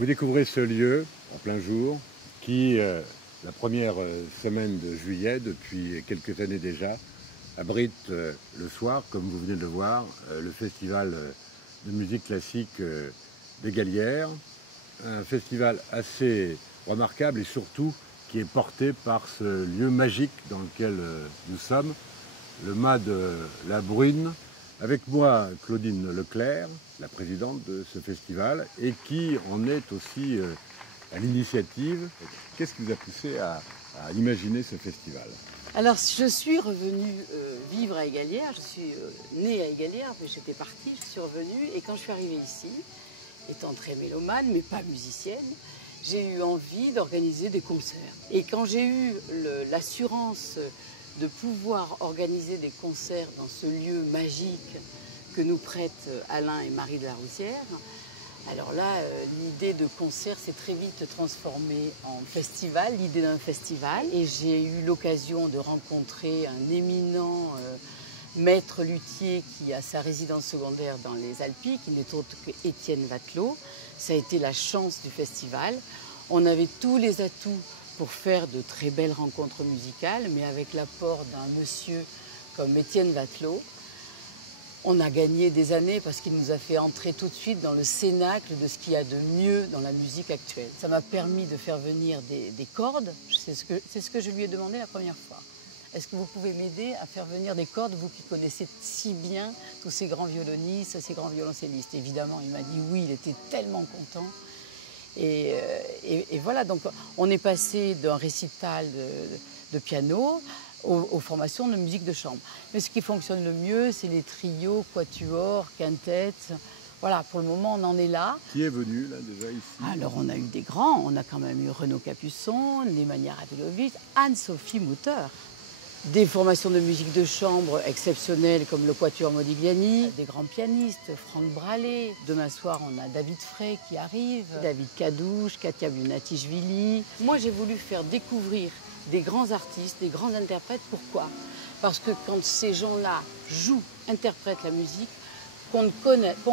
Vous découvrez ce lieu en plein jour qui, la première semaine de juillet, depuis quelques années déjà, abrite le soir, comme vous venez de le voir, le festival de musique classique des Galières. Un festival assez remarquable et surtout qui est porté par ce lieu magique dans lequel nous sommes, le mât de la Brune. Avec moi, Claudine Leclerc, la présidente de ce festival, et qui en est aussi à l'initiative. Qu'est-ce qui vous a poussé à imaginer ce festival? Alors, je suis revenue vivre à Égalières. Je suis née à Égalières, mais j'étais partie, je suis revenue. Et quand je suis arrivée ici, étant très mélomane, mais pas musicienne, j'ai eu envie d'organiser des concerts. Et quand j'ai eu l'assurance de pouvoir organiser des concerts dans ce lieu magique que nous prêtent Alain et Marie de la Roussière, alors là, l'idée de concert s'est très vite transformée en festival, l'idée d'un festival. Et j'ai eu l'occasion de rencontrer un éminent maître luthier qui a sa résidence secondaire dans les Alpes, qui n'est autre qu'Étienne Vatelot. Ça a été la chance du festival. On avait tous les atouts pour faire de très belles rencontres musicales, mais avec l'apport d'un monsieur comme Étienne Vatelot, on a gagné des années parce qu'il nous a fait entrer tout de suite dans le cénacle de ce qu'il y a de mieux dans la musique actuelle. Ça m'a permis de faire venir des cordes. C'est ce que je lui ai demandé la première fois. Est-ce que vous pouvez m'aider à faire venir des cordes, vous qui connaissez si bien tous ces grands violonistes, ces grands violoncellistes? Évidemment, il m'a dit oui, il était tellement content. Et voilà, donc on est passé d'un récital de piano aux formations de musique de chambre. Mais ce qui fonctionne le mieux, c'est les trios, quatuors, quintettes. Voilà, pour le moment, on en est là. Qui est venu là déjà ici? Alors, on a eu des grands. On a quand même eu Renaud Capuçon, Nemanja Radulovic, Anne-Sophie Mutter. Des formations de musique de chambre exceptionnelles comme le Quatuor Modigliani, des grands pianistes, Franck Bralé. Demain soir, on a David Frey qui arrive, David Kadouche, Katia Bunatichvili. Moi, j'ai voulu faire découvrir des grands artistes, des grands interprètes. Pourquoi? Parce que quand ces gens-là jouent, interprètent la musique, qu'on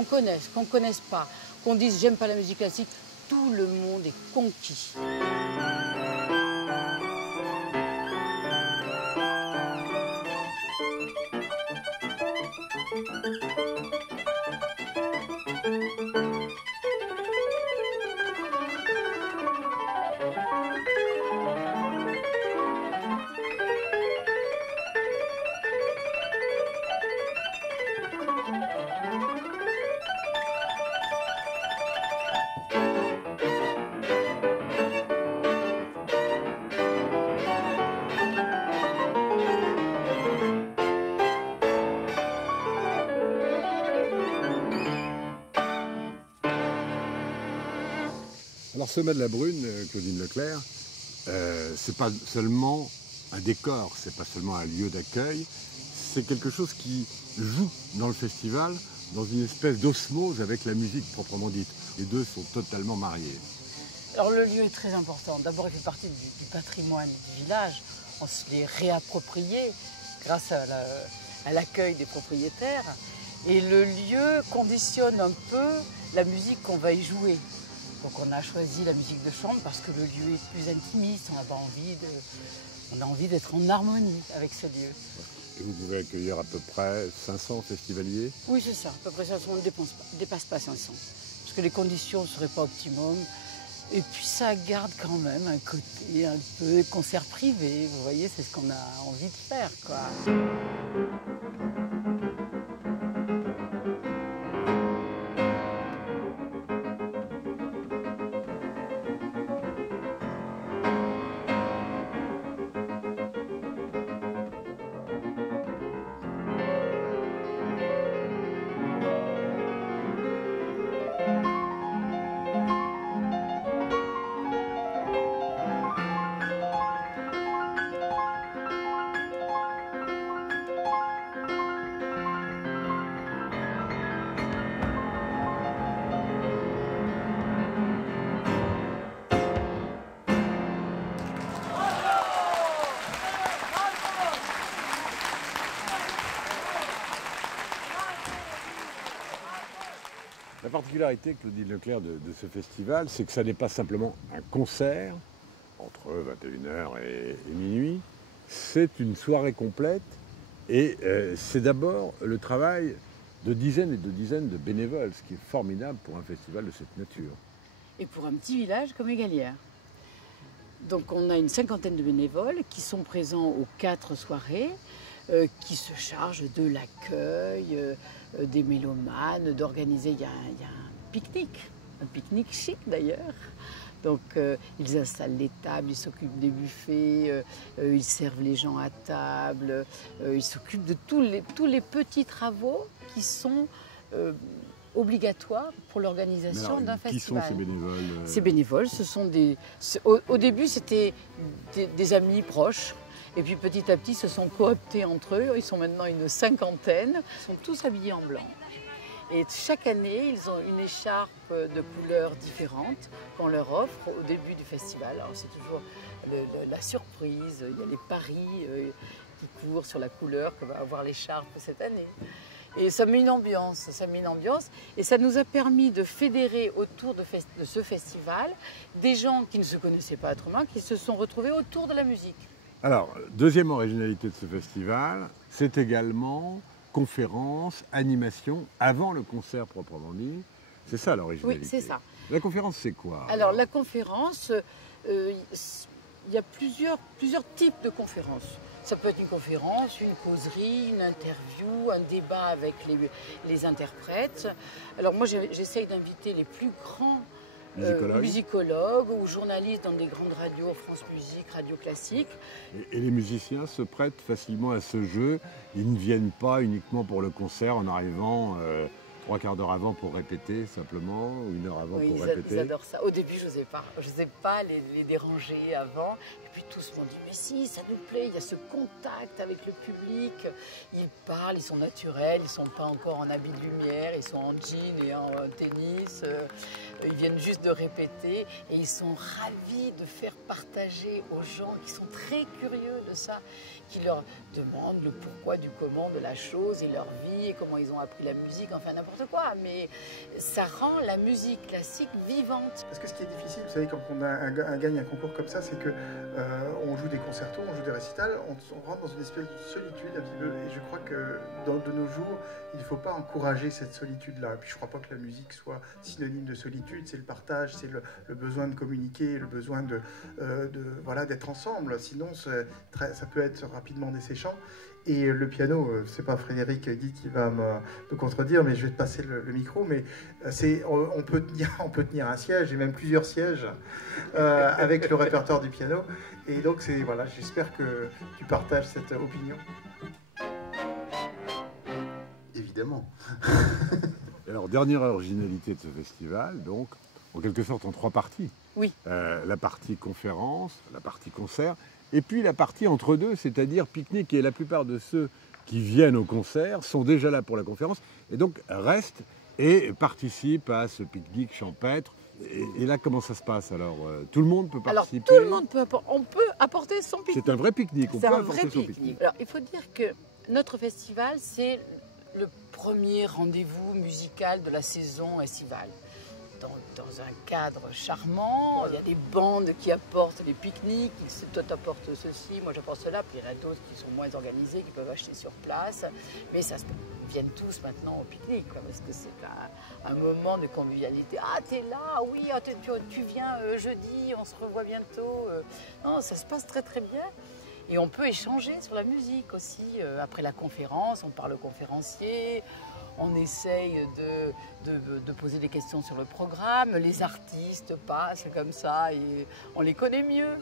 connaisse pas, qu'on dise j'aime pas la musique classique, tout le monde est conquis. Alors ce mât de la Brune, Claudine Leclerc, c'est pas seulement un décor, c'est pas seulement un lieu d'accueil, c'est quelque chose qui joue dans le festival, dans une espèce d'osmose avec la musique proprement dite. Les deux sont totalement mariés. Alors le lieu est très important. D'abord, il fait partie du patrimoine du village. On se l'est réapproprié grâce à l'accueil des propriétaires. Et le lieu conditionne un peu la musique qu'on va y jouer. Donc on a choisi la musique de chambre parce que le lieu est plus intimiste. On a envie d'être en harmonie avec ce lieu. Et vous pouvez accueillir à peu près 500 festivaliers? Oui, c'est ça. À peu près ça, on ne dépasse pas 500. Parce que les conditions ne seraient pas optimum. Et puis ça garde quand même un côté un peu concert privé. Vous voyez, c'est ce qu'on a envie de faire, quoi. La particularité, Claudie Leclerc, de ce festival, c'est que ça n'est pas simplement un concert entre 21h et minuit, c'est une soirée complète et c'est d'abord le travail de dizaines et de dizaines de bénévoles, ce qui est formidable pour un festival de cette nature. Et pour un petit village comme Égalières. Donc on a une cinquantaine de bénévoles qui sont présents aux 4 soirées, qui se chargent de l'accueil, des mélomanes, d'organiser. Il y a un pique-nique chic d'ailleurs. Donc ils installent les tables, ils s'occupent des buffets, ils servent les gens à table, ils s'occupent de tous les petits travaux qui sont obligatoires pour l'organisation d'un festival. Qui sont ces bénévoles Ces bénévoles, ce sont au début, c'était des amis proches. Et puis petit à petit, ils se sont cooptés entre eux. Ils sont maintenant une cinquantaine. Ils sont tous habillés en blanc. Et chaque année, ils ont une écharpe de couleurs différentes qu'on leur offre au début du festival. Alors c'est toujours la surprise. Il y a les paris qui courent sur la couleur que va avoir l'écharpe cette année. Et ça met une ambiance, et ça nous a permis de fédérer autour de ce festival des gens qui ne se connaissaient pas autrement, qui se sont retrouvés autour de la musique. Alors, deuxième originalité de ce festival, c'est également conférence, animation, avant le concert proprement dit. C'est ça l'originalité. Oui, c'est ça. La conférence, c'est quoi? Alors, la conférence, il y a plusieurs types de conférences. Ça peut être une conférence, une causerie, une interview, un débat avec les interprètes. Alors moi, j'essaye d'inviter les plus grands musicologues ou journalistes dans des grandes radios, France Musique, Radio Classique. Et les musiciens se prêtent facilement à ce jeu. Ils ne viennent pas uniquement pour le concert en arrivant 3/4 d'heure avant pour répéter simplement, ou 1 heure avant pour répéter. Ils adorent ça. Au début, je n'osais pas les déranger avant. Et puis tous m'ont dit, mais si, ça nous plaît, il y a ce contact avec le public. Ils parlent, ils sont naturels, ils ne sont pas encore en habit de lumière, ils sont en jean et en tennis. Ils viennent juste de répéter et ils sont ravis de faire partager aux gens qui sont très curieux de ça, qui leur demandent le pourquoi du comment de la chose et leur vie et comment ils ont appris la musique, enfin n'importe quoi. Mais ça rend la musique classique vivante. Parce que ce qui est difficile, vous savez, quand on gagne un concours comme ça, c'est que on joue des concertos, on joue des récitals, on rentre dans une espèce de solitude un petit peu. Et je crois que de nos jours, il ne faut pas encourager cette solitude-là. Et puis je ne crois pas que la musique soit synonyme de solitude. C'est le partage, c'est le besoin de communiquer, le besoin d'être ensemble. Sinon, ça peut être rapidement desséchant. Et le piano, c'est pas Frédéric Guy qui va me contredire, mais je vais te passer le micro. Mais on peut tenir un siège et même plusieurs sièges avec le répertoire du piano. Et donc j'espère que tu partages cette opinion. Évidemment. Alors, dernière originalité de ce festival, donc, en quelque sorte en 3 parties. Oui. La partie conférence, la partie concert, et puis la partie entre deux, c'est-à-dire pique-nique. Et la plupart de ceux qui viennent au concert sont déjà là pour la conférence, et donc restent et participent à ce pique-nique champêtre. Et là, comment ça se passe alors? Tout le monde peut participer? Alors, tout le monde peut apporter son pique-nique. C'est un vrai pique-nique, on peut apporter son pique-nique. Alors, il faut dire que notre festival, c'est le premier rendez-vous musical de la saison estivale. Dans un cadre charmant, il y a des bandes qui apportent les pique-niques, toi t'apportes ceci, moi j'apporte cela, puis il y en a d'autres qui sont moins organisés, qui peuvent acheter sur place, mais ils viennent tous maintenant au pique-nique, parce que c'est un moment de convivialité. Ah, t'es là, oui, tu viens jeudi, on se revoit bientôt. Non, ça se passe très très bien. Et on peut échanger sur la musique aussi. Après la conférence, on parle au conférencier, on essaye de poser des questions sur le programme. Les artistes passent comme ça et on les connaît mieux.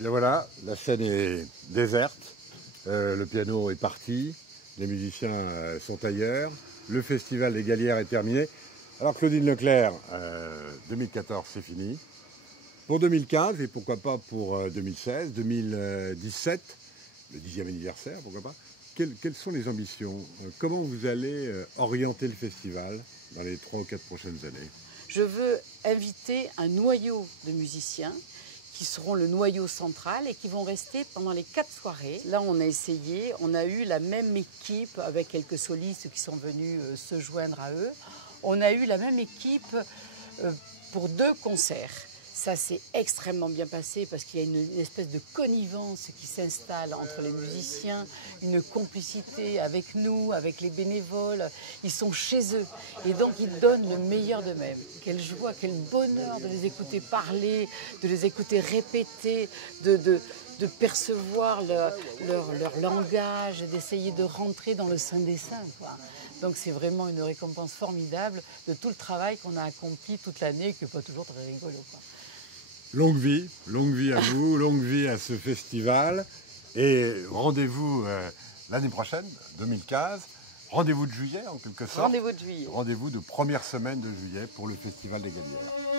Bien voilà, la scène est déserte, le piano est parti, les musiciens sont ailleurs, le festival des Galières est terminé. Alors Claudine Leclerc, 2014 c'est fini. Pour 2015 et pourquoi pas pour 2016, 2017, le 10e anniversaire, pourquoi pas, quelles sont les ambitions? Comment vous allez orienter le festival dans les 3 ou 4 prochaines années? Je veux inviter un noyau de musiciens qui seront le noyau central et qui vont rester pendant les 4 soirées. Là, on a essayé, on a eu la même équipe avec quelques solistes qui sont venus se joindre à eux. On a eu la même équipe pour 2 concerts. Ça s'est extrêmement bien passé parce qu'il y a une espèce de connivence qui s'installe entre les musiciens, une complicité avec nous, avec les bénévoles. Ils sont chez eux et donc ils donnent le meilleur d'eux-mêmes. Quelle joie, quel bonheur de les écouter parler, de les écouter répéter, de percevoir leur langage, d'essayer de rentrer dans le sein des saints, quoi. Donc c'est vraiment une récompense formidable de tout le travail qu'on a accompli toute l'année, qui n'est pas toujours très rigolo, quoi. Longue vie à vous, longue vie à ce festival. Et rendez-vous l'année prochaine, 2015. Rendez-vous de juillet en quelque sorte. Rendez-vous de juillet. Rendez-vous de première semaine de juillet pour le Festival des Galières.